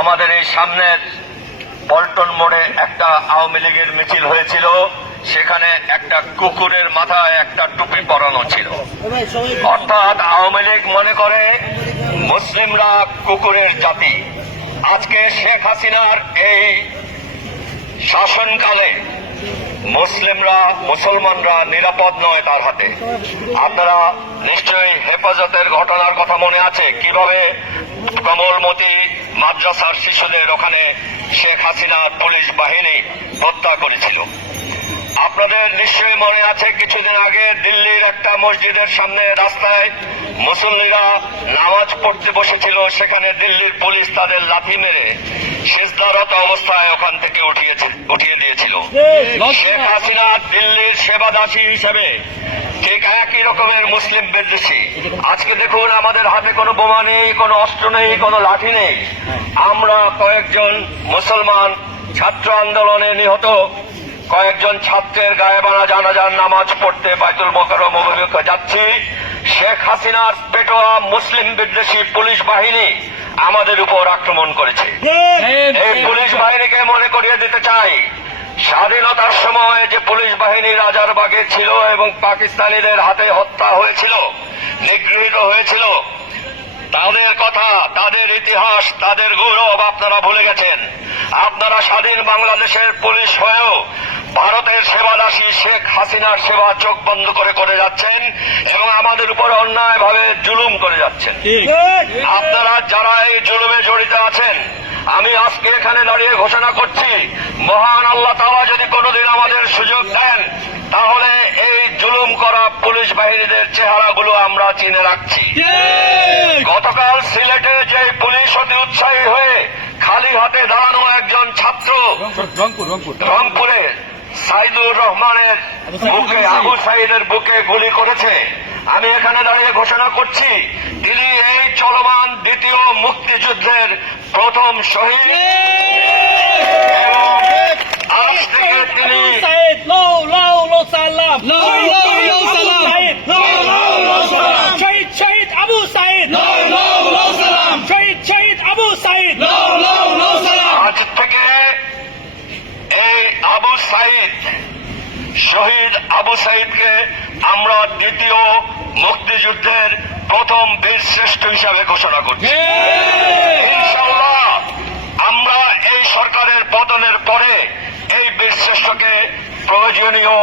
আমাদের এই সামনের পল্টন মোড়ে একটা আওয়ামী লীগের মিছিল হয়েছিল। সেখানে একটা কুকুরের মাথায় একটা টুপি পরানো ছিল, অর্থাৎ আওয়ামী লীগ মনে করে মুসলিমরা কুকুরের জাতি। আজকে শেখ হাসিনার এই শাসনকালে মুসলমানরা নিরাপদ নয় তার হাতে। আপনারা নিশ্চয়ই হেফাজতের ঘটনার কথা মনে আছে, কিভাবে কমলমতি মাদ্রাসার শিশুদের ওখানে শেখ হাসিনার পুলিশ বাহিনী হত্যা করেছিল। আপনাদের নিশ্চয়ই মনে আছে কিছুদিন আগে দিল্লির একটা মসজিদের সামনে রাস্তায় মুসল্লিরা নামাজ পড়তে বসেছিল, সেখানে দিল্লির পুলিশ তাদের লাথি মেরে সিজদারত অবস্থায় ওখান থেকে উঠিয়ে দিয়েছিল। শেখ হাসিনা দিল্লির সেবাদাসী হিসেবে ঠিক একই রকমের মুসলিম বিদ্বেষী। আজকে দেখুন আমাদের হাতে কোনো বোমা নেই, কোনো অস্ত্র নেই, কোনো লাঠি নেই। আমরা কয়েকজন মুসলমান ছাত্র আন্দোলনে নিহত কয়েকজন ছাত্রের গায়েবানা জানাজার নামাজ পড়তে বাইতুল মোকাররম অভিমুখে যাচ্ছি। শেখ হাসিনার পেটোয়া মুসলিম বিদ্বেষী পুলিশ বাহিনী আমাদের উপর আক্রমণ করেছে। এই পুলিশ বাহিনীকে মনে করিয়ে দিতে চাই, স্বাধীনতার সময় যে পুলিশ বাহিনী রাজারবাগে ছিল এবং পাকিস্তানিদের হাতে হত্যা হয়েছিল, নিগৃহীত হয়েছিল, তাদের কথা, তাদের ইতিহাস, তাদের গৌরব আপনারা ভুলে গেছেন। আপনারা স্বাধীন বাংলাদেশের পুলিশ হয়েও ভারতের সেবাদাসী শেখ হাসিনার সেবা চোখ বন্ধ করে যাচ্ছেন এবং আমাদের উপর অন্যায়ভাবে জুলুম করে যাচ্ছেন। আপনারা যারা এই জুলুমে জড়িত আছেন, আমি আজকে এখানে দাঁড়িয়ে ঘোষণা করছি, মহান আল্লাহ তাআলা যদি কোনোদিন আমাদের সুযোগ দেন, তাহলে এই জুলুম করা পুলিশ বাহিনীদের চেহারাগুলো আমরা চিনে রাখছি। গতকাল সিলেটে যে পুলিশ অতি উৎসাহী হয়ে খালি হাতে দাঁড়ানো একজন ছাত্র রংপুরে সাইদুর রহমানের বুকে, আবু সাইদের বুকে গুলি করেছে, আমি এখানে দাঁড়িয়ে ঘোষণা করছি তিনি এই চলমান দ্বিতীয় মুক্তিযুদ্ধের প্রথম শহীদ এবং আজ থেকে তিনি শহীদ আবু সাইদ, শহীদ আবু সাইদ। আজ থেকে এই আবু সাইদ, শহীদ আবু সাইদকে আমরা দ্বিতীয় মুক্তিযুদ্ধের প্রথম বীর শ্রেষ্ঠ হিসাবে ঘোষণা করছি। ইনশাআল্লাহ আমরা এই সরকারের পতনের পরে এই বীর শ্রেষ্ঠকে প্রয়োজনীয়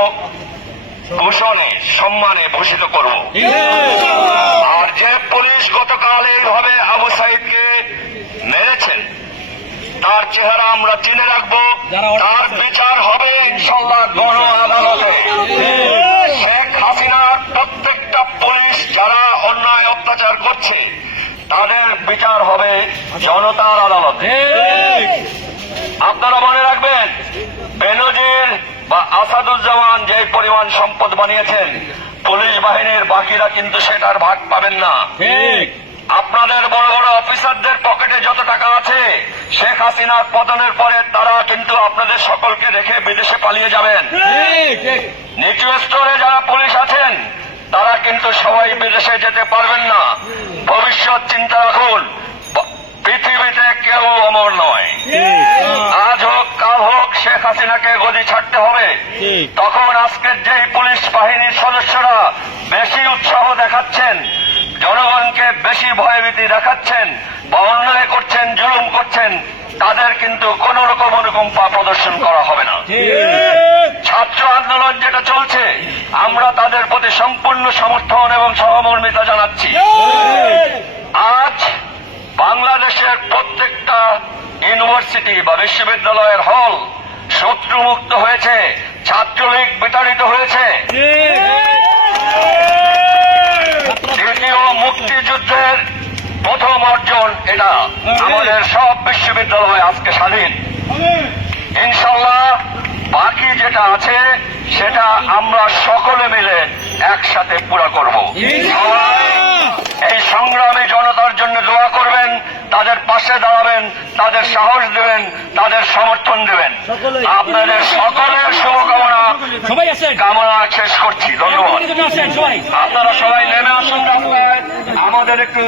ভূষণে, সম্মানে ভূষিত করব। আর যে পুলিশ গতকাল এইভাবে আবু সাইদকে মেরেছেন, তার চেহারা আমরা চিনে রাখবো, তার বিচার হবে ইনশাআল্লাহ গণ আদালতে। শেখ হাসিনার প্রত্যেকটা পুলিশ যারা অন্যায় অত্যাচার করছে, তাদের বিচার হবে জনতার আদালতে। আপনারা মনে রাখবেন, বেনজির বা আসাদুজ্জামান যে পরিমাণ সম্পদ বানিয়েছেন, পুলিশ বাহিনীর বাকিরা কিন্তু সেটার ভাগ পাবেন না। আপনাদের বড় বড় অফিসারদের পকেটে যত টাকা আছে, শেখ হাসিনার পতনের পরে তারা কিন্তু আপনাদের সকলকে রেখে বিদেশে পালিয়ে যাবেন। নিচু স্তরে যারা পুলিশ আছেন, তারা কিন্তু সবাই বিদেশে যেতে পারবেন না। ভবিষ্যৎ চিন্তা রাখুন, পৃথিবীতে কেউ অমর নয়। আজ হোক কাল হোক শেখ হাসিনাকে গদি ছাড়তে হবে। তখন আজকের যে পুলিশ বাহিনীর সদস্যরা বেশি উৎসাহ দেখাচ্ছেন, জনগণকে বেশি ভয়ভীতি দেখাচ্ছেন বা অন্যায় করছেন, জুলুম করছেন, তাদের কিন্তু কোন রকম অনুকম্পা প্রদর্শন করা হবে না। ছাত্র আন্দোলন যেটা চলছে, আমরা তাদের প্রতি সম্পূর্ণ সমর্থন এবং সহমর্মিতা জানাচ্ছি। আজ বাংলাদেশের প্রত্যেকটা ইউনিভার্সিটি বা বিশ্ববিদ্যালয়ের হল শত্রুমুক্ত হয়েছে, ছাত্রলীগ বিতাড়িত হয়েছে। দ্বিতীয় মুক্তিযুদ্ধের প্রথম অর্জন এটা। আমাদের সব বিশ্ববিদ্যালয় আজকে স্বাধীন। ইনশাআল্লাহ বাকি যেটা আছে সেটা আমরা সকলে মিলে একসাথে পুরা করব। এই সংগ্রামী জনতার জন্য দোয়া করবেন, তাদের পাশে দাঁড়াবেন, তাদের সাহস দেবেন, তাদের সমর্থন দেবেন। আপনাদের সকলের শুভকামনা কামনা শেষ করছি। ধন্যবাদ। আপনারা সবাই নেমে আসুন রাস্তায়, আমাদের একটু